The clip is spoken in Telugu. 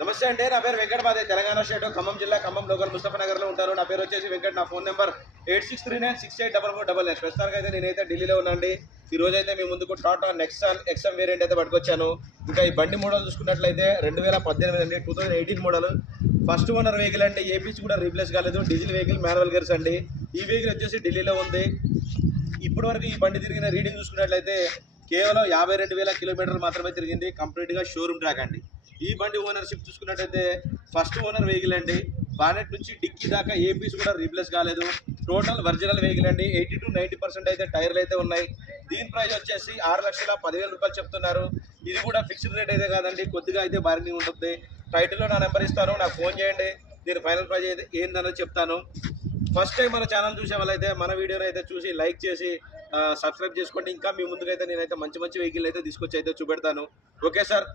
నమస్తే అండి. నా పేరు వెంకట్. మాది తెలంగాణ స్టేట్ ఖమ్మం జిల్లా ఖమ్మం లోకల్ ముస్తఫానగర్లో ఉంటాను. నా పేరు వచ్చేసి వెంకట్. నా ఫోన్ నెంబర్ 8639684499. ప్రస్తుతానికి అయితే నేనైతే ఢిల్లీలో ఉన్నాండి. ఈ రోజు అయితే మీ ముందుకు టాటా నెక్సాన్ ఎక్స్ఎం వేరియంట్ అయితే పట్టుకొచ్చాను. ఇంకా ఈ బండి మోడల్ చూసుకున్నట్లయితే 2018 అండి, 2018 మోడల్. ఫస్ట్ ఓనర్ వెహికల్ అండి. ఏపీసీ కూడా రీప్లేస్ కాలేదు. డీజిల్ వెహికల్, మాన్యువల్ గేర్స్ అండి. ఈ వెహికల్ వచ్చేసి ఢిల్లీలో ఉంది. ఇప్పటి వరకు ఈ బండి తిరిగిన రీడింగ్ చూసుకున్నట్లయితే కేవలం 52,000 కిలోమీటర్లు మాత్రమే తిరిగింది. కంప్లీట్గా షోరూమ్ ట్రాక్ అండి. ఈ బండి ఓనర్షిప్ చూసుకున్నట్టయితే ఫస్ట్ ఓనర్ వెహికల్ అండి. బానెట్ నుంచి డిక్కీ దాకా ఏ పీస్ కూడా రీప్లేస్ కాలేదు. టోటల్ ఒరిజినల్ వెహికల్ అండి. 80 to 90% అయితే టైర్లు అయితే ఉన్నాయి. దీని ప్రైస్ వచ్చేసి 6,10,000 రూపాయలు చెప్తున్నారు. ఇది కూడా ఫిక్స్డ్ రేట్ అయితే కాదండి, కొద్దిగా అయితే బార్గెనింగ్ ఉంటుంది. టైటిల్లో నా నెంబర్ ఇస్తాను, నాకు ఫోన్ చేయండి. నేను ఫైనల్ ప్రైస్ అయితే ఏందన్నది చెప్తాను. ఫస్ట్ టైం మన ఛానల్ చూసే వాళ్ళైతే మన వీడియోని అయితే చూసి లైక్ చేసి సబ్స్క్రైబ్ చేసుకోండి. ఇంకా మీ ముందుకైతే నేనైతే మంచి మంచి వెహికల్ అయితే తీసుకొచ్చి అయితే చూపెడతాను. Okay sir.